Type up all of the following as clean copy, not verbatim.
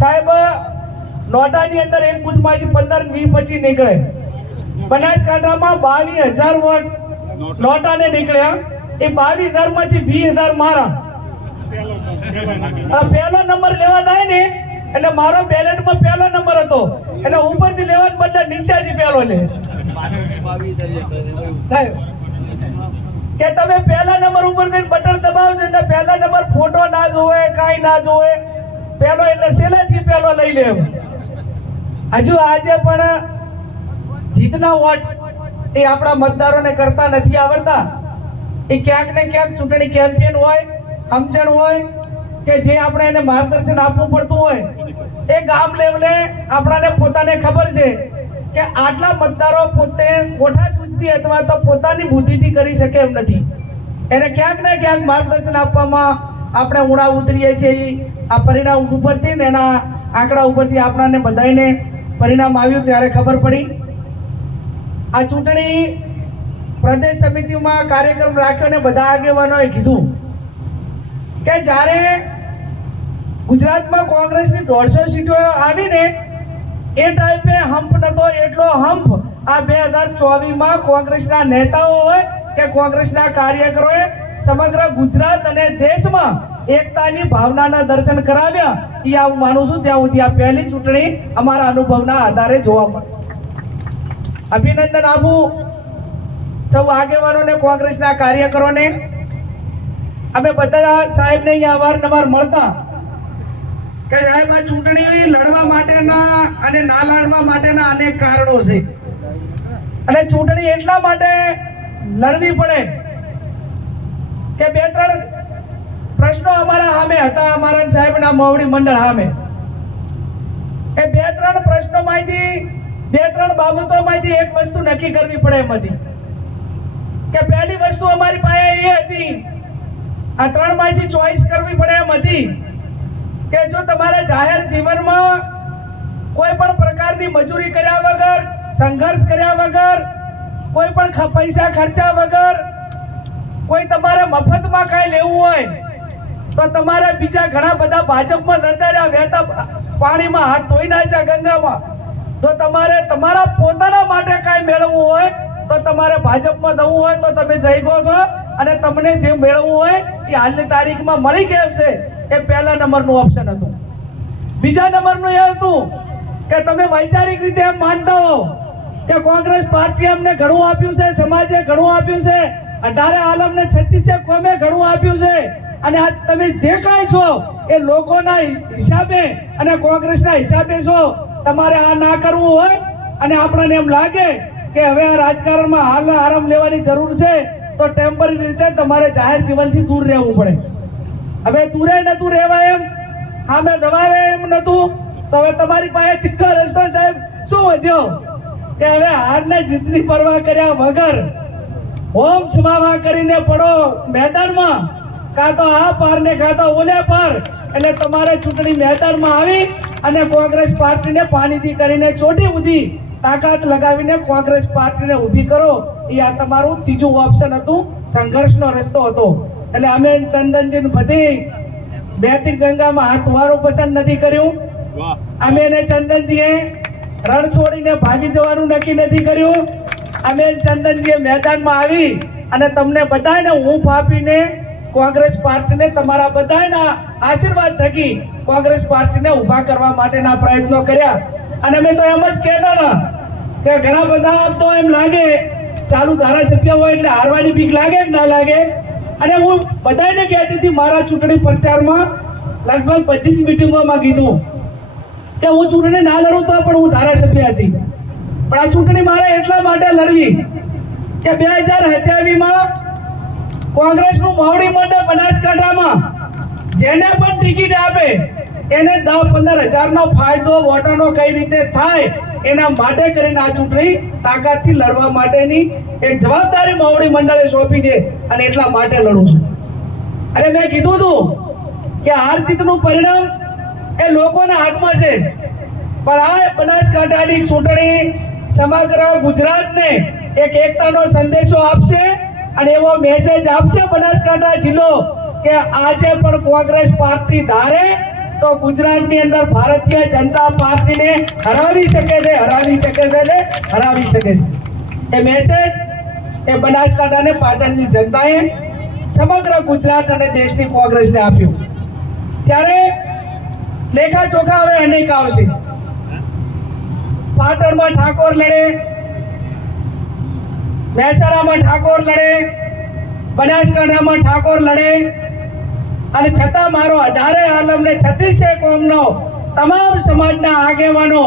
સાહેબ નોટાની અંદર એક બૂથમાંથી 15, 20, 25 નીકળે. બનાસકાંઠામાં 22,000 વોટ નોટાને નીકળ્યા. એ 22,000 માંથી 20,000 મારા. પહેલો નંબર લેવા થાય ને એટલે મારો બેલેટમાં પહેલો નંબર હતો, એટલે ઉપરથી લેવાને બદલે નીચેથી પહેલો લે. સાહેબ કે તમે પહેલા નંબર ઉપર જઈને બટન દબાવજો એટલે પહેલા નંબર ફોટો ના જોવે, કાંઈ ના જોવે, પહેલો એટલે સેલેથી પહેલો લઈ લે. હજુ આજે પણ જીતના વોટ એ આપણા મતદારોને કરતા નથી આવડતા. એ ક્યાંક ને ક્યાંક ચૂંટણી કેમ્પેન હોય, સમજણ હોય કે જે આપણે એને માર્ગદર્શન આપવું પડતું હોય, એ ગામ લેવલે આપણાને પોતાને ખબર છે કે આટલા મતદારો પોતે કોઠા સૂચથી અથવા તો પોતાની બુદ્ધિથી કરી શકે એમ નથી. એને ક્યાંક ને ક્યાંક માર્ગદર્શન આપવામાં આપણે ઉડા ઉતરીએ છીએ. આ પરિણામ ઉપરથી ને એના આંકડા ઉપરથી આપણાને બધાને પરિણામ આવ્યું ત્યારે ખબર પડી. આ ચૂંટણી પ્રદેશ સમિતિમાં કાર્યક્રમ રાખ્યો ને બધા આગેવાનોએ કીધું કે જ્યારે ગુજરાતમાં કોંગ્રેસની 150 સીટો આવીને એ ટાઈપે હંપ નતો એટલો હંપ આ 2024માં કોંગ્રેસના નેતાઓ હોય કે કોંગ્રેસના કાર્યકરોએ સમગ્ર ગુજરાત અને દેશમાં એકતાની ભાવનાના દર્શન કરાવ્યા. એ હું માનું છું ત્યાં સુધી આ પહેલી ચૂંટણી અમારા અનુભવના આધારે જોવા મળે. અભિનંદન આપું સૌ આગેવાનોને, કોંગ્રેસના કાર્યકરોને. અમે બધા સાહેબને અહીંયા અવારનવાર મળતા કે સાહેબ આ ચૂંટણી લડવા માટેના અને ના લડવા માટેના અનેક કારણો છે, અને ચૂંટણી એટલા માટે લડવી પડે કે 2-3 પ્રશ્નો અમારા સામે હતા, અમારા સાહેબના મોવડી મંડળ સામે. એ 2-3 પ્રશ્નોમાંથી 2-3 બાબતોમાંથી એક વસ્તુ નક્કી કરવી પડે એમ હતી કે પહેલી વસ્તુ અમારી પાસે એ હતી, આ 3 માંથી ચોઈસ કરવી પડે એમ હતી કે જો તમારે જાહેર જીવનમાં કોઈ પણ પ્રકારની મજૂરી કર્યા વગર, સંઘર્ષ કર્યા વગર, કોઈ પણ પૈસા ખર્ચા વગર, કોઈ તમારે મફતમાં કાંઈ લેવું હોય તો તમારે બીજા ઘણા બધા ભાજપમાં જતા વહેતા પાણીમાં હાથ ધોઈ નાખ્યા ગંગામાં. તો તમારે તમારા પોતાના માટે કાંઈ મેળવવું હોય તો તમારે ભાજપમાં જવું હોય તો તમે જઈ ગો છો, અને તમને જે મેળવવું હોય એ હાલની તારીખમાં મળી કેમ છે એ પહેલા નંબરનું ઓપ્શન હતું. બીજા નંબરનું એ હતું કે તમે વૈચારિક રીતે એમ માનતા હો કે કોંગ્રેસ પાર્ટી અમને ઘણું આપ્યું છે, સમાજે ઘણું આપ્યું છે, 18 આલમને 36 કોમે ઘણું આપ્યું છે, અને આ તમે જે કાંઈ છો એ લોકોના હિસાબે અને કોંગ્રેસના હિસાબે છો. તમારે આ ના કરવું હોય અને આપણને એમ લાગે કે હવે આ રાજકારણમાં હાલ આરામ લેવાની જરૂર છે તો ટેમ્પરરી રીતે તમારે જાહેર જીવનથી દૂર રહેવું પડે. હવે દૂરે નતું રહેવાય એમ, સામે દબાવે એમ નતું, તો હવે તમારી પાસે તીખો રસ્તો સાહેબ શું વધ્યો કે હવે હારને જીતની પરવા કર્યા વગર હોમ સમાવા કરીને પડો મેદાનમાં, કાં તો આ પાર ને કાં તો ઓલે પાર. એટલે તમારે ચૂંટણી મેદાનમાં આવી અને કોંગ્રેસ પાર્ટીને પાણીથી કરીને ચોટી સુધી તાકાત લગાવીને કોંગ્રેસ પાર્ટીને ઊભી કરો. એ આ તમારું ત્રીજું ઓપ્શન હતું, સંઘર્ષનો રસ્તો હતો. એટલે અમે ચંદનજી બધી બેતી ગંગામાં હાથ વાળું પસંદ નથી કર્યું. અમે એને ચંદનજીએ રણ છોડીને ભાગી જવાનું નક્કી નથી કર્યું. અમે ચંદનજીએ મેદાનમાં આવી અને તમને બધાને ઊંફ આપીને કોંગ્રેસ પાર્ટીને તમારા બધાના આશીર્વાદ થકી કોંગ્રેસ પાર્ટીને ઊભા કરવા માટેના પ્રયત્નો કર્યા. અને અમે તો એમ જ કહેતા હતા કે ઘણા બધા તો એમ લાગે ચાલુ ધારાસભ્ય હોય એટલે હારવાની બીક લાગે કે ના લાગે. અને હું બધાને કહેતી હતી મારા ચૂંટણી પ્રચારમાં લગભગ બધી જ મિટિંગોમાં કીધું કે હું ચૂંટણી ના લડું તો પણ હું ધારાસભ્ય હતી, પણ આ ચૂંટણી મારે એટલા માટે લડવી કે 2027માં કોંગ્રેસનું મોવડી મંડળ બનાસકાંઠામાં જેને પણ ટિકિટ આપે એને 10-15 હજારનો ફાયદો વોટરનો કઈ રીતે થાય એના માટે કરીને આ ચૂંટણી તાકાતથી લડવા માટેની એક જવાબદારી મોવડી મંડળે સોંપી દે અને એટલા માટે લડું છું. અને મેં કીધું હતું કે હાર જીતનું પરિણામ એ લોકોના હાથમાં છે, પણ આ બનાસકાંઠાની ચૂંટણી સમગ્ર ગુજરાતને એક એકતાનો સંદેશો આપશે અને એવો મેસેજ આપશે બનાસકાંઠા જિલ્લો કે આજે પણ કોંગ્રેસ પાર્ટી ધારે તો ગુજરાતની અંદર ભારતીય જનતા પાર્ટીને હરાવી શકે છે ને હરાવી શકે છે. એ મેસેજ એ બનાસકાંઠા અને પાટણની જનતાએ સમગ્ર ગુજરાત અને દેશની કોંગ્રેસને આપ્યું. ત્યારે લેખા ચોખા હવે અનેક આવશે. પાટણમાં ઠાકોર લડે, મહેસાણામાં ઠાકોર લડે, બનાસકાંઠામાં ઠાકોર લડે, અને છતાં મારો 18 આલમને 36 કોમનો તમામ સમાજના આગેવાનો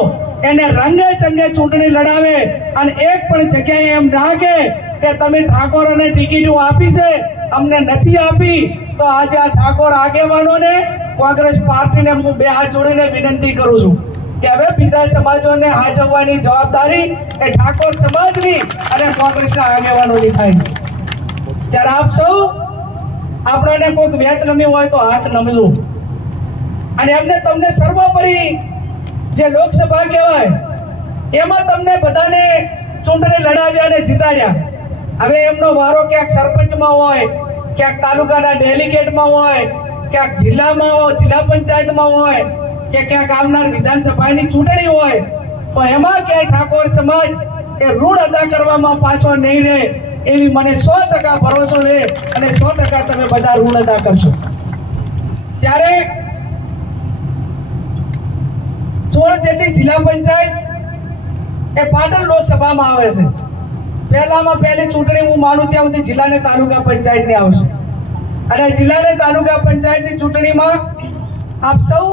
એને રંગે ચંગે ચૂંટણી લડાવે અને એક પણ જગ્યાએ એમ ના કહે કે તમે ઠાકોરોને ટિકિટો આપી છે, અમને નથી આપી. તો આજે આ ઠાકોર આગેવાનોને કોંગ્રેસ પાર્ટીને હું બે હાથ જોડીને વિનંતી કરું છું કે હવે બીજા સમાજોને હાજવવાની જવાબદારી એ ઠાકોર સમાજની અને કોંગ્રેસના આગેવાનોની થાય છે. ત્યારે આપ સૌ આપણને કોઈક વેત નમ્યું હોય તો હાથ નમજો, અને એમને તમને સર્વોપરી જે લોકસભા કહેવાય એમાં તમને બધાને ચૂંટણી લડાવ્યા અને જીતાડ્યા. હવે એમનો વારો ક્યાંક સરપંચમાં હોય, ક્યાંક તાલુકાના ડેલિગેટમાં હોય, ક્યાંક જિલ્લામાં હોય, જિલ્લા પંચાયતમાં હોય, કે ક્યાંક આવનાર વિધાનસભાની ચૂંટણી હોય, તો એમાં ક્યાંય ઠાકોર સમાજ એ ઋણ અદા કરવામાં પાછો નહીં રહે એવી મને 100% ભરોસો છે, અને 100% તમે બધા ઋણ અદા કરશો. ત્યારે 16 જેટલી જિલ્લા પંચાયત એ પાટણ લોકસભામાં આવે છે. પહેલામાં પહેલી ચૂંટણી હું માનું ત્યાં સુધી જિલ્લા અને તાલુકા પંચાયતની આવશે, અને જિલ્લા અને તાલુકા પંચાયતની ચૂંટણીમાં આપ સૌ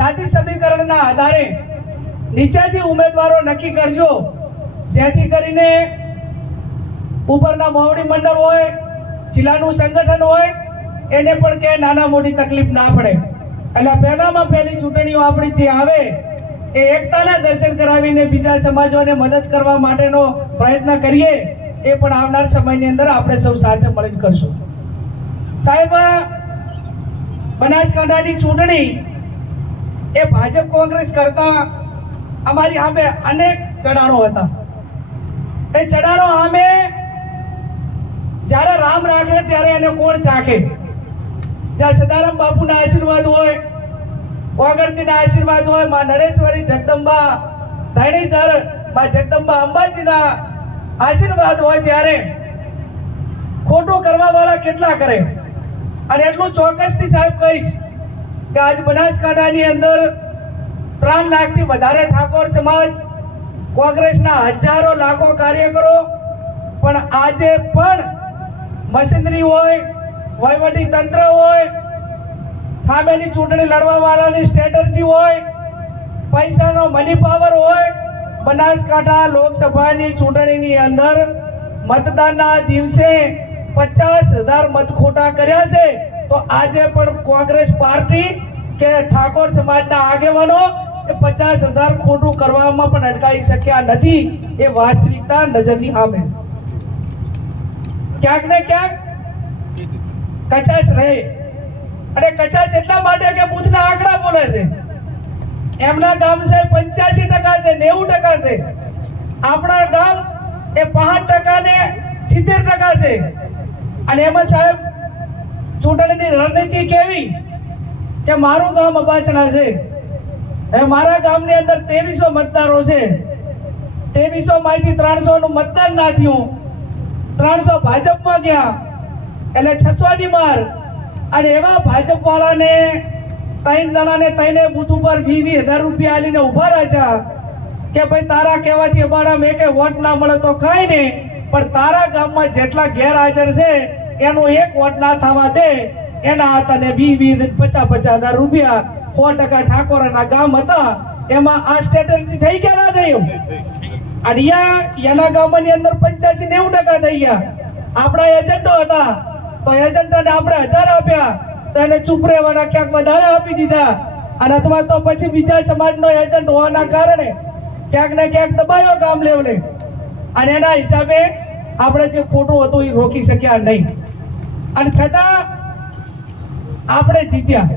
જાતિ સમીકરણના આધારે નીચેથી ઉમેદવારો નક્કી કરજો, જેથી કરીને ઉપરના મોવડી મંડળ હોય, જિલ્લાનું સંગઠન હોય, એને પણ કે નાના મોટી તકલીફ ના પડે. એટલે પહેલામાં પહેલી ચૂંટણીઓ આપણી જે આવે એ એકતાના દર્શન કરાવીને બીજા સમાજોને મદદ કરવા માટેનો પ્રયત્ન કરીએ. એ પણ આવનાર સમયની અંદર આપણે સૌ સાથે મળીને કરશું. સાહેબ, બનાસકાંઠાની ચૂંટણી એ ભાજપ કોંગ્રેસ કરતા અમારી સામે અનેક ચડાણો હતા. એ ચડાણો સામે જ્યારે રામ રાખે ત્યારે એને કોણ ચાખે? જ્યાં સદારામ બાપુના આશીર્વાદ હોય, વાગડજીના આશીર્વાદ હોય, માં નડેશ્વરી જગદંબા ધરણીધર માં જગદંબા અંબાજીના આશીર્વાદ હોય, ત્યારે ખોટું કરવા વાળા કેટલા કરે? અને એટલું ચોક્કસથી સાહેબ કહીશ કે આજ બનાસકાંઠાની અંદર 3 લાખથી વધારે ઠાકોર સમાજ, કોંગ્રેસના હજારો લાખો કાર્યકરો, પણ આજે પણ મશીનરી હોય, વહીવટી તંત્ર હોય, સામેની ચૂંટણી લડવા વાળાની સ્ટ્રેટર્જી હોય, પૈસાનો મની પાવર હોય, બનાસકાંઠા લોકસભાની ચૂંટણીની અંદર મતદાનના દિવસે 50,000 મત ખોટા કર્યા છે. તો આજે પણ કોંગ્રેસ પાર્ટી કે ઠાકોર સમાજના આગેવાનો એ 50,000 ખોટું કરવામાં પણ અટકાવી શક્યા નથી. એ વાસ્તવિકતા નજરની સામે છે. ક્યાંક ને ક્યાંક કચાશ રહે, અને કચાશ એટલા માટે કે બુથના આંકડા બોલે છે. એમના ગામ છે 85% છે, 90% છે. આપણા ગામ એ 5% ને 70% છે. અને એમાં સાહેબ ચૂંટણીની રણનીતિ કેવી કે મારું ગામ અબાચણા છે, એ મારા ગામની અંદર 2300 મતદારો છે, 2300 માંથી 300 નું મતદાન ના થયું, 300 ભાજપમાં ગયા, એટલે 600 ની માર. અને એવા ભાજપ વાળાને 3 જણાને 3 બૂથ ઉપર 20,000 રૂપિયા આલીને ઉભા રાખ્યા કે ભાઈ તારા કહેવાથી અમારા મેં કે વોટ ના મળે તો કઈ નહીં, પણ તારા ગામમાં જેટલા ગેરહાજર છે એનું 1 વોટ ના થવા દે. એના હતા ને 50,000 રૂપિયા. 100% ઠાકોરના ગામ હતા, એમાં આ સ્ટ્રેટેજી થઈ ગયા ના થયું? અને એના ગામની અંદર 85-90% થઈ ગયા. આપણા એજન્ટો હતા તો એજન્ટોને આપણે 1000 આપ્યા, તો એને ચૂપ રહેવાના ક્યાંક વધારે આપી દીધા. અને અથવા તો પછી બીજા સમાજનો એજન્ટ હોવાના કારણે ક્યાંક ને ક્યાંક દબાયો ગામ લેવલે, અને એના હિસાબે આપણે જે ખોટું હતું એ રોકી શક્યા નહીં. અને છતાં આપણે જીત્યા.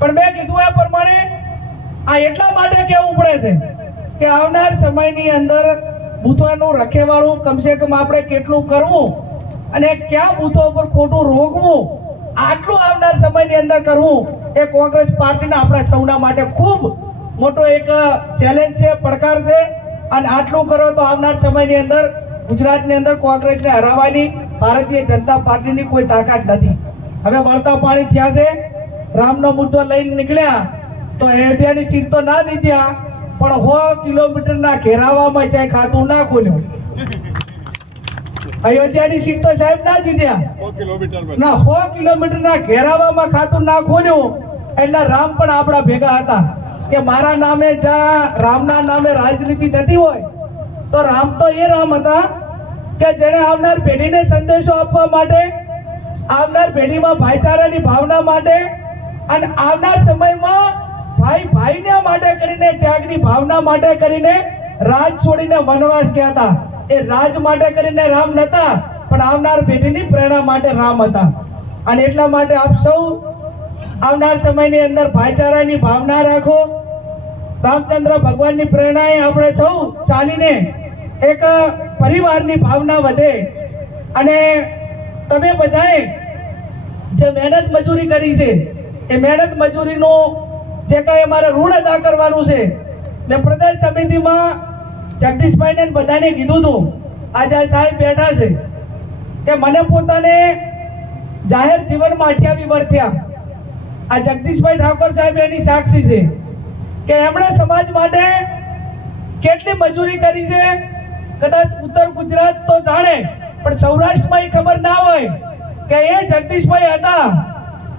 પણ મેં કીધું એ પ્રમાણે આ એટલા માટે કહેવું પડે છે કે આવનાર સમયની અંદર બૂથોનું રખેવાળું કમસે કમ આપણે કેટલું કરવું અને ક્યાં બૂથો ઉપર ખોટું રોકવું, આટલું આવનાર સમયની અંદર કરવું એ કોંગ્રેસ પાર્ટીના આપણા સૌના માટે ખૂબ મોટો એક ચેલેન્જ છે, પડકાર છે. અને આટલું કરો તો આવનાર સમયની અંદર ગુજરાતની અંદર કોંગ્રેસને હરાવવાની ભારતીય જનતા પાર્ટીની કોઈ તાકાત નથી. હવે વળતા પાણી થયા છે. રામનો મુદ્દો લઈને નીકળ્યા તો અયોધ્યાની સીટ તો ના દીધ્યા, પણ 100 કિલોમીટરના ઘેરાવામાં ચાય ખાતું ના ખોલ્યું. અયોધ્યાની સીટ તો સાહેબ ના જીત્યા, 100 કિલોમીટરના ઘેરાવામાં ખાતું ના ખોલ્યું. એટલે રામ પણ આપણા ભેગા હતા કે મારા નામે જ્યાં રામના નામે રાજનીતિ થતી હોય તો રામ તો એ રામ હતા કે જેણે આવનાર પેઢીને સંદેશો આપવા માટે, આવનાર પેઢીમાં ભાઈચારાની ભાવના માટે અને આવનાર સમયમાં ભાઈ ભાઈને માટે કરીને, ત્યાગની ભાવના માટે કરીને રાજ છોડીને વનવાસ ગયા હતા. એ રાજ માટે કરીને રામ નતા, પણ આવનાર પેઢીની પ્રેરણા માટે રામ હતા. અને એટલા માટે આપ સૌ આવનાર સમયની અંદર ભાઈચારાની ભાવના રાખો. રામચંદ્ર ભગવાનની પ્રેરણાએ આપણે સૌ ચાલીને એક પરિવારની ભાવના વધે. અને તમે બધાએ જે મહેનત મજૂરી કરી છે એ મહેનત મજૂરીનું જે કંઈ અમારે ઋણ અદા કરવાનું છે, મેં પ્રદેશ સમિતિમાં જગદીશભાઈને બધાને કીધું હતું. આજે સાહેબ બેઠા છે કે મને પોતાને જાહેર જીવનમાં 28 વર્ષ થયા. આ જગદીશભાઈ ઠાકોર સાહેબ એની સાક્ષી છે કે એમણે સમાજ માટે કેટલી મજૂરી કરી છે. કદાચ ઉત્તર ગુજરાત તો જાણે, પણ સૌરાષ્ટ્રમાં એ ખબર ના હોય કે એ જગદીશભાઈ હતા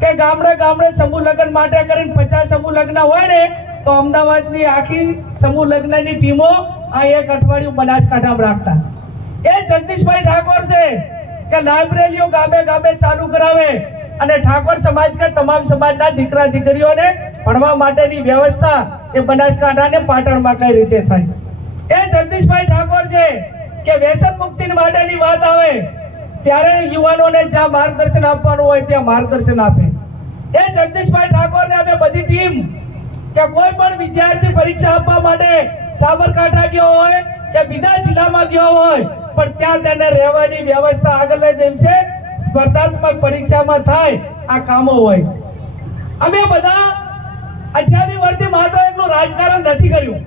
કે ગામડે ગામડે સમૂહ લગ્ન માટે કરીને 50 સમૂહ લગ્ન હોય ને તો અમદાવાદની આખી સમૂહ લગ્નની ટીમો આ એક અઠવાડિયું બનાસકાંઠામાં રાખતા. એ જગદીશભાઈ ઠાકોર છે કે લાઇબ્રેરીઓ ગામે ગામે ચાલુ કરાવે અને ઠાકોર સમાજ કે તમામ સમાજના દીકરા દીકરીઓને ભણવા માટેની વ્યવસ્થા એ બનાસકાંઠા ને પાટણમાં કઈ રીતે થાય. એ જગદીશભાઈ ઠાકોર છે કે વ્યસન મુક્તિ માટેની વાત આવે ત્યારે યુવાનોને જ્યાં માર્ગદર્શન આપવાનું હોય ત્યાં માર્ગદર્શન આપે. એ જગદીશભાઈ ઠાકોરને અમે બધી ટીમ કે કોઈ પણ વિદ્યાર્થી પરીક્ષા આપવા માટે સાબરકાંઠા ગયો હોય કે બીજા જિલ્લામાં ગયો હોય, પણ ત્યાં તેને રહેવાની વ્યવસ્થા આગળના દિવસે સ્પર્ધાત્મક પરીક્ષામાં થાય આ કામો હોય. અમે બધા 28 વર્ષથી માત્ર એકલું રાજકારણ નથી કર્યું.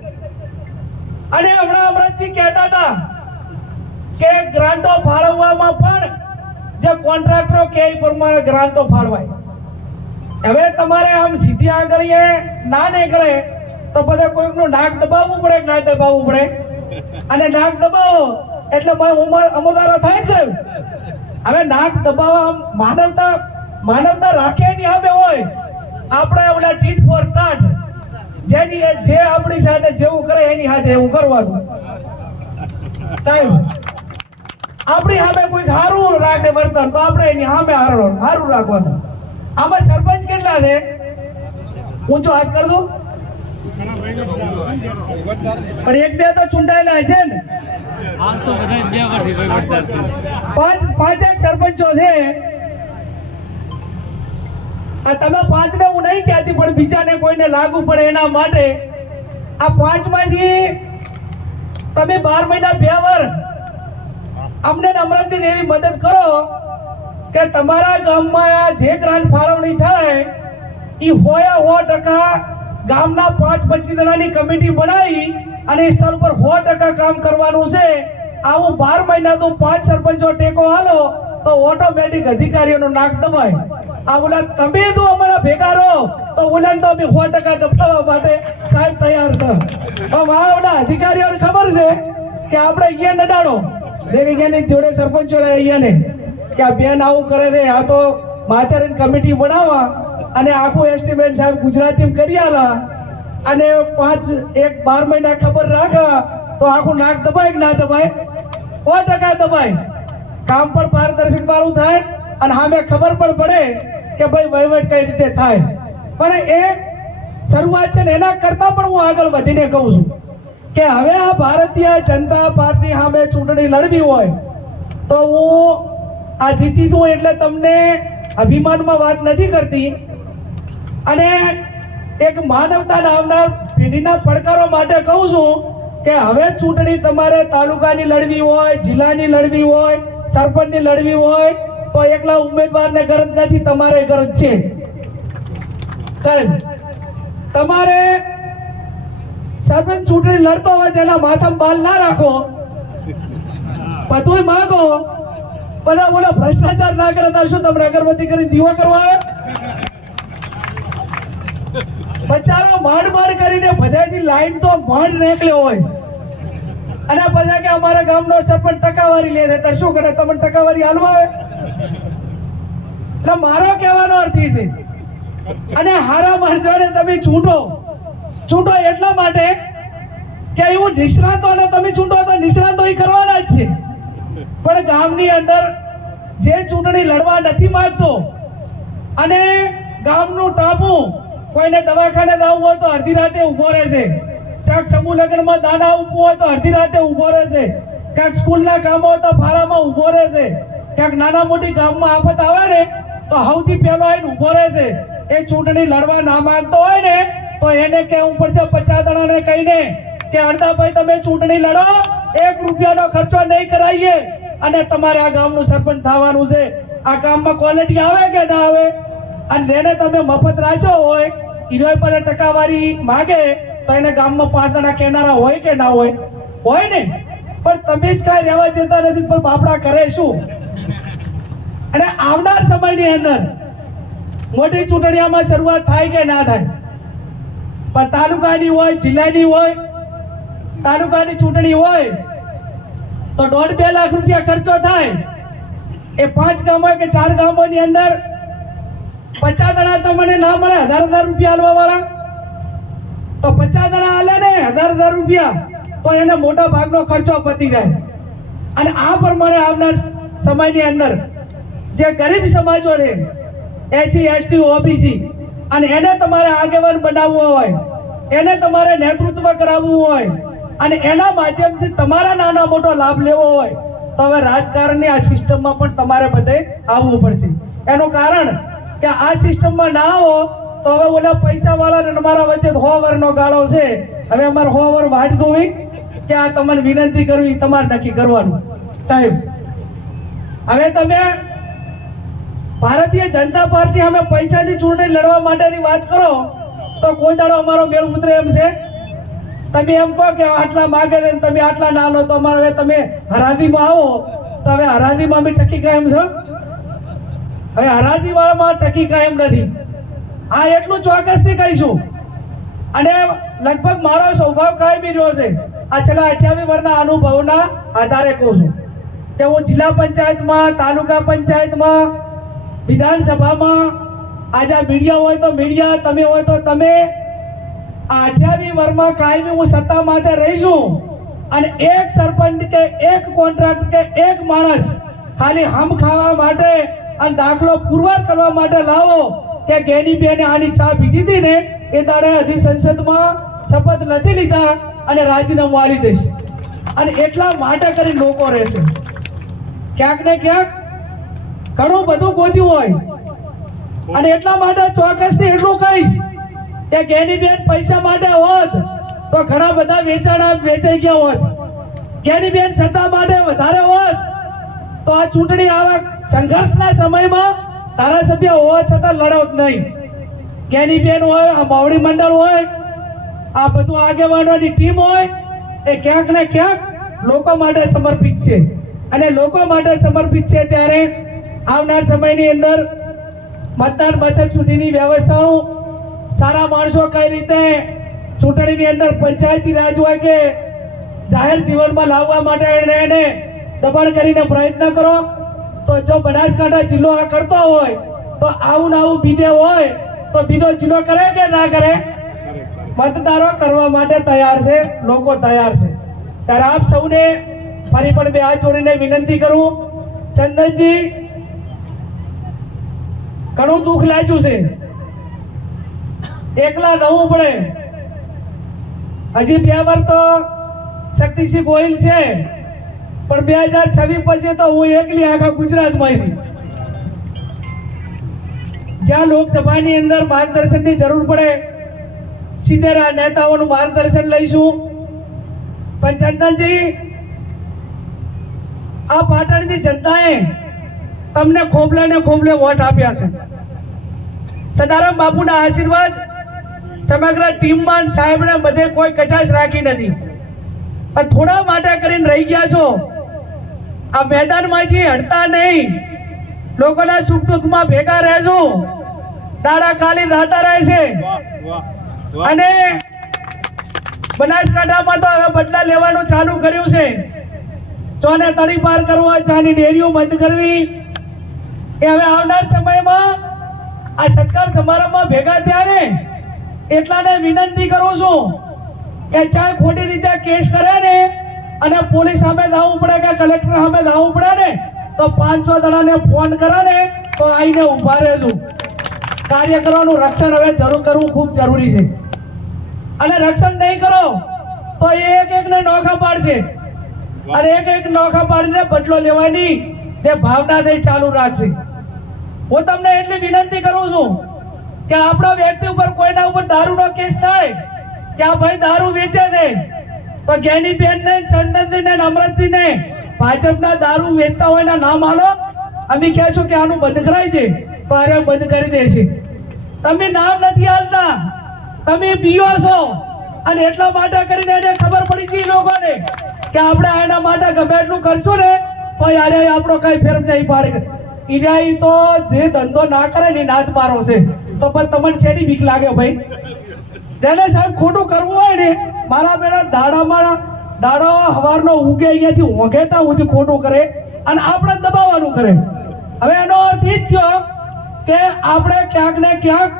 અને હમણાં અમરતજી કહેતા હતા કે ગ્રાન્ટો ફાળવવામાં પણ જે કોન્ટ્રાક્ટરો કે એ પ્રમાણે ગ્રાન્ટો ફાળવાય. હવે તમારે આમ સીધી આંગળીએ ના નીકળે તો બધા કોઈકનું નાક દબાવવું પડે કે ના દબાવવું પડે. અને નાક દબાવો એટલે અમોદારો થાય ને સાહેબ. હવે નાક દબાવવા માનવતા રાખે ની હવે હોય. આપણે ઓલા ટીટ ફોર ટાટ જે આપણી સાથે જેવું કરે એની સાથે એવું કરવાનું. સાહેબ આપણી સામે કોઈ સારું રાખે વર્તન તો આપણે એની સામે સારું રાખવાનું. આમાં સરપંચ કેટલા છે? ઊંચો હાથ કર દો. પણ એક બે તો ચૂંટાયેલા હશે ને? પાંચ એક સરપંચો છે. આ તમે 5 ને હું નહીં કહેતી, પણ બીજાને કોઈને લાગુ પડે એના માટે આ 5 માંથી તમે 12 મહિના 2 વર્ષ અમને નમ્રતાથી એવી મદદ કરો કે તમારા ગામમાં જે ગ્રાન્ટ ફાળવણી થાય એ 100% ગામના 5-25 જણાની કમિટી બનાવી અને સ્થળ પર 100% કામ કરવાનું છે. આવું 12 મહિના તો 5 સરપંચો ટેકો હાલો તો ઓટોમેટિક અધિકારીઓનું નાક દબાય. આ ઓલા તમે તો અમારા ભેગા રહો તો ઓલા તો અમે 100% દબાવવા માટે સાહેબ તૈયાર છે. પણ ઓલા અધિકારીઓને ખબર છે કે આપણે અહીંયા નડાડો દેખની જોડે સરપંચો રહે અહીંયાને કે આ બેન આવું કરે છે, આ તો માથેરીને કમિટી બનાવવા અને આખું એસ્ટિમેટ સાહેબ ગુજરાતીમાં કરી આલા અને 12 મહિના ખબર રાખા તો આખું નાક દબાય કે ના દબાય? 100% દબાય. કામ પણ પારદર્શક વાળું થાય અને સામે ખબર પણ પડે કે ભાઈ વહીવટ કઈ રીતે થાય. પણ એ શરૂઆત છે ને એના કરતા પણ હું આગળ વધીને કહું છું કે હવે આ ભારતીય જનતા પાર્ટી સામે ચૂંટણી લડવી હોય તો હું આ જીતી છું એટલે તમને અભિમાનમાં વાત નથી કરતી. અને એક માનવતાના આવનાર પેઢીના પડકારો માટે કહું છું કે હવે ચૂંટણી તમારે તાલુકાની લડવી હોય, જિલ્લાની લડવી હોય, સરપંચની લડવી હોય તો એકલા ઉમેદવારને ગરજ નથી, તમારે ગરજ છે. સાહેબ તમારે સરપંચ ચૂંટણી લડતો હોય તેના માથામાં બાલ ના રાખો, બધુંય માંગો, બધા બોલો ભ્રષ્ટાચાર ના કરે તાર શું તમને અગરબત્તી કરી દીવો કરવા આવે? બચારો માંડ કરીને બધાથી લાઈન તો માંડ નીકળ્યો હોય અને બધા કે અમારા ગામનો સરપંચ ટકાવારી લે છે, તાર શું કરે? તમને ટકાવારી હાલવા આવે? એટલે મારો કહેવાનો અર્થ એ છે, અને હારા માણસોને તમે ચૂંટો એટલા માટે કે એવું નિષ્ણાતોને તમે ચૂંટો તો નિષ્ણાતો એ કરવાના જ છે, પણ ગામની અંદર જે ચૂંટણી લડવા નથી માંગતો અને ગામનું ટાપુ કોઈને દવાખાને જવું હોય તો અડધી રાતે ઊભો રહેશે, ક્યાંક સમૂહ લગ્નમાં દાન આપવું હોય તો અડધી રાતે ઊભો રહેશે, ક્યાંક સ્કૂલના કામો હોય તો ફાળામાં ઊભો રહેશે, ક્યાંક નાના મોટી ગામમાં આફત આવે ને તો સૌથી પહેલો આવીને ઊભો રહેશે. એ ચૂંટણી લડવા ના માંગતો હોય ને તો એને કહેવું પડશે 50 જણાને કહીને કે અડધાભાઈ તમે ચૂંટણી લડો, 1 રૂપિયાનો ખર્ચો નહીં કરાવીએ અને તમારે આ ગામનું સરપંચ થવાનું છે. આ ગામમાં ક્વોલિટી આવે કે ના આવે? અને જેને તમે મફત રાખ્યો હોય એનો પાસે ટકાવારી માગે તો એને ગામમાં 5 જણા કહેનારા હોય કે ના હોય? હોય ને. પણ તમે જ કાંઈ રહેવા જતા નથી તો બાપડા કરે શું? અને આવનાર સમયની અંદર મોટી ચૂંટણીઓમાં શરૂઆત થાય કે ના થાય, પણ તાલુકાની હોય, જિલ્લાની હોય, તાલુકાની ચૂંટણી હોય તો 1.5-2 લાખ રૂપિયા ખર્ચો થાય. એ 5 ગામો કે 4 ગામોની અંદર 50 જણા તમને ના મળે 1000 રૂપિયા આલવા વાળા, તો 50 જણા આલે ને 1000 રૂપિયા તો એને મોટા ભાગનો ખર્ચો પતી જાય. અને આ પ્રમાણે આવનાર સમયની અંદર જે ગરીબ સમાજો છે, SC ST OBC, અને એને તમારે આગેવાન બનાવવો હોય, એને તમારે નેતૃત્વ કરાવવું હોય અને એના માધ્યમથી તમારા નાના મોટો લાભ લેવો હોય તો હવે રાજકારણની આ સિસ્ટમમાં પણ તમારે બધે આવવું પડશે. એનું કારણ કે આ સિસ્ટમમાં ના આવો તો હવે ઓલા પૈસા વાળા ને અમારા વચ્ચે 100 વર્ષનો ગાળો છે. હવે અમારે 100 વર્ષ વાટ દોવી કે આ તમને વિનંતી કરવી તમારે નક્કી કરવાનું. સાહેબ હવે તમે ભારતીય જનતા પાર્ટી અમે પૈસાથી ચૂંટણી લડવા માટેની વાત કરો તો કોઈ દાડો અમારો મેળ ઉતરે એમ છે? તમે એમ કહો કે આટલા માગે છે તમે આટલા ના લો તો અમારે હવે તમે હરાજીમાં આવો તો હવે હરાજીમાં અમે ટકી ગયા એમ છો? હવે હરાજી વાળામાં ટકી ગયા એમ નથી. આ એટલું ચોક્કસથી કહીશું અને લગભગ મારો સ્વભાવ કાયમી રહ્યો છે. આ છેલ્લા 28 વર્ષના અનુભવના આધારે કહું છું કે હું જિલ્લા પંચાયતમાં, તાલુકા પંચાયતમાં, વિધાનસભામાં, આજે મીડિયા હોય તો મીડિયા, તમે હોય તો તમે, આ 28 વર્ષમાં કાયમી હું સત્તા માથે રહીશું અને એક સરપંચ કે એક કોન્ટ્રાક્ટ કે એક માણસ ખાલી હમ ખાવા માટે અને દાખલો પુરવાર કરવા માટે લાવો કે ગેનીબેને આની ચા પીધી હતી ને એ દાડે હજી સંસદમાં શપથ નથી લીધા અને રાજીનામું આલી દઈશ અને એટલા માટે કરીને લોકો રહેશે. ક્યાંક ને ક્યાંક ઘણું બધું ગોત્યું હોય અને એટલા માટે ચોક્કસથી એટલું કહીશ કે ગેનીબેન પૈસા માટે હોત તો ઘણા બધા વેચાઈ ગયા હોત. ગેનીબેન સત્તા માટે વધારે હોત તો આ ચૂંટણી આવા સંઘર્ષના સમયમાં ધારાસભ્ય હોવા છતાં લડોત નહીં. ગેનીબેન હોય, આ માવડી મંડળ હોય, આ બધું આગેવાનોની ટીમ હોય, એ ક્યાંક ને ક્યાંક લોકો માટે સમર્પિત છે અને લોકો માટે સમર્પિત છે. ત્યારે આવનાર સમયની અંદર મતદાન મથક સુધીની વ્યવસ્થાઓ, સારા માણસો કઈ રીતે ચૂંટણીની અંદર પંચાયતી રાજ હોય કે જાહેર જીવનમાં લાવવા માટે એને દબાણ કરીને પ્રયત્ન કરો. તો જો બનાસકાંઠા જિલ્લો આ કરતો હોય તો આવું ને આવું બીજે હોય તો બીજો જિલ્લો કરે કે ના કરે? મતદારો કરવા માટે તૈયાર છે, લોકો તૈયાર છે. ત્યારે આપ સૌને ફરી પણ બે હાથ જોડીને વિનંતી કરું, ચંદનજી ઘણું દુઃખ લાગ્યું છે, એકલા જવું પડે. હજી 2 વર્ષ તો શક્તિસિંહ ગોહિલ છે પણ 2026 પછી તો હું એકલી આખા ગુજરાતમાં હતી. જ્યાં લોકસભાની અંદર માર્ગદર્શનની જરૂર પડે સિનિયર નેતાઓનું માર્ગદર્શન લઈશું. પણ ચંદનજી, આ પાટણની જનતાએ તમને ખોબલે ને ખોબલે વોટ આપ્યા છે સદારામ બાપુના આશીર્વાદ સમગ્ર ટીમમાં સાહેબને બધે કોઈ કચાશ રાખી નથી, પણ થોડા માટે કરીને રહી ગયા છો. આ મેદાનમાંથી હટતા નહીં, લોકોના સુખ દુઃખમાં ભેગા રહેજો. દાડા ખાલી દાતા રહે છે અને બનાસકાંઠામાં તો હવે બદલા લેવાનું ચાલુ કર્યું છે. ચોને તળી પાર કરવો, ચાની ડેરીઓ બંધ કરવી એ હવે આવનાર સમયમાં આ સત્કાર સમારંભમાં ભેગા થયા ને એટલાને વિનંતી કરું છું કે ચાહે ખોટી રીતે કેસ કરે ને અને પોલીસ સામે દાવું પડે કે કલેક્ટર સામે દાવું પડે ને તો 500 જણાને ફોન કરે ને તો આવીને ઊભા રહેજો. કાર્યકરોનું રક્ષણ હવે જરૂર કરવું ખૂબ જરૂરી છે અને રક્ષણ નહીં કરો તો એક એકને નોખા પાડશે અને એક નોખા પાડીને બદલો લેવાની તે ભાવનાથી ચાલુ રાખશે. હું તમને એટલી વિનંતી કરું છું કે આપણા વ્યક્તિ ઉપર કોઈના ઉપર દારૂનો કેસ થાય કે આ ભાઈ દારૂ વેચે છે તો જ્ઞાનીબેન ને ચંદનજી ને અમરતજી ને ભાજપના દારૂ વેચતા હોય ના નામ આલો, અમે કહેશું કે આનું બંધ કરાવી દે તો આરે બંધ કરી દેશે. તમે નામ નથી આલતા, તમે પીઓ છો અને એટલા માટે કરીને એને ખબર પડી ગઈ લોકોને કે આપણે એના માટે ગમે એટલું કરશું ને તો યારે આપણો કઈ ફેર નહીં પાડે. ઈરાઈ તો જે ધંધો ના કરે ને નાચ મારો છે તો પણ તમને શેની બીક લાગે ભાઈ? જેને સાહેબ ખોટું કરવું હોય ને મારા બેડા દાડો હવારનો ઉગે અહીંયાથી હોંઘેતા સુધી ખોટું કરે અને આપણે દબાવવાનું કરે. હવે એનો અર્થ એ જ થયો કે આપણે ક્યાંક ને ક્યાંક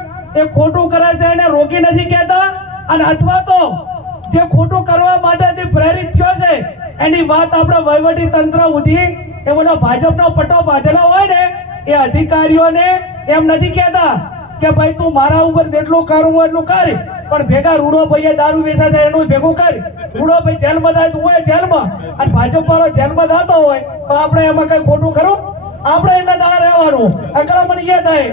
એ ખોટું કરે છે એને રોકી નથી કહેતા અને અથવા તો જે ખોટું કરવા માટેથી પ્રેરિત થયો છે એની વાત આપણે વહીવટી તંત્ર સુધી એ બોલો ભાજપનો પટ્ટો બાંધેલો હોય ને એ અધિકારીઓને એમ નથી કહેતા કે ભાઈ તું મારા ઉપર જેટલું કરવું હોય એટલું કર, પણ ભેગા રૂડો ભાઈએ દારૂ વેચા થાય એનું ભેગું કર. રૂડો ભાઈ જેલમાં થાય તું હોય જેલમાં અને ભાજપ વાળો જેલમાં થતો હોય તો આપણે એમાં કઈ ખોટું ખરું? આપણે એટલા દાડા રહેવાનું, અકળામણ એ થાય,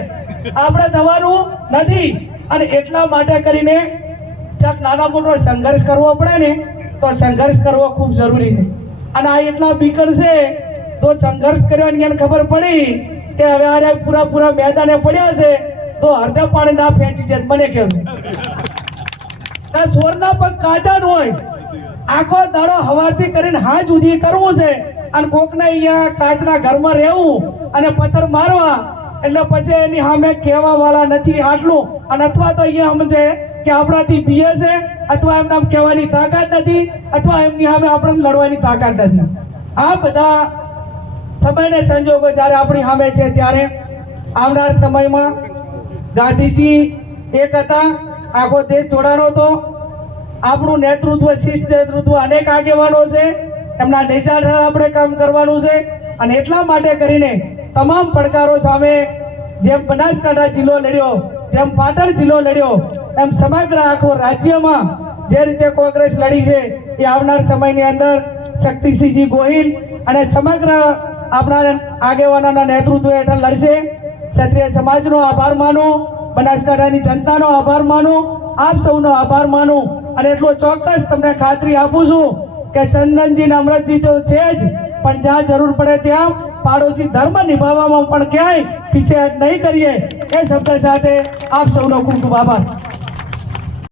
આપણે થવાનું નથી. અને એટલા માટે કરીને ક્યાંક નાના મોટો સંઘર્ષ કરવો પડે ને તો સંઘર્ષ કરવો ખૂબ જરૂરી છે. અને આ એટલા બીકણ છે તો સંઘર્ષ કરવાની એને ખબર પડી કે હવે આરે પૂરા મેદાને પડ્યા છે તો અડધા પાણી ના ફેંચી જાય. મને કેવું સોરના પગ કાચા જ હોય, આખો દાડો હવારથી કરીને હાજ સુધી કરવું છે અને કોકને અહીંયા કાચના ઘરમાં રહેવું અને પથ્થર મારવા એટલે પછી એની સામે કહેવા વાળા નથી આટલું. અને અથવા તો અહીંયા સમજે કે આપણાથી પીએ છે અથવા એમના કહેવાની તાકાત નથી અથવા એમની સામે આપણે લડવાની તાકાત નથી. આ બધા સમયને સંજોગો જ્યારે આપણી સામે છે ત્યારે આવનાર સમયમાં ગાંધીજી એક હતા, આખો દેશ જોડાણો હતો, આપણું નેતૃત્વ શિસ્ત નેતૃત્વ અનેક આગેવાનો છે, એમના નેજા આપણે કામ કરવાનું છે. અને એટલા માટે કરીને તમામ પડકારો સામે જેમ બનાસકાંઠા જિલ્લો લડ્યો, જેમ પાટણ જિલ્લો લડ્યો, એમ સમગ્ર આખો રાજ્યમાં જે રીતે કોંગ્રેસ લડી છે એ આવનાર સમયની અંદર શક્તિસિંહજી ગોહિલ અને સમગ્ર આપણા આગેવાનોના નેતૃત્વ હેઠળ લડશે. ક્ષત્રિય સમાજનો આભાર માનું, બનાસકાંઠાની જનતાનો આભાર માનું, આપ સૌનો આભાર માનું અને એટલો ચોક્કસ તમને ખાતરી આપું છું કે ચંદનજી ને અમરતજી તો છે જ, પણ જ્યાં જરૂર પડે ત્યાં પાડોશી ધર્મ નિભાવવામાં પણ ક્યાંય પીછેહટ નહીં કરીએ. એ શબ્દ સાથે આપ સૌનો ખૂબ ખૂબ આભાર.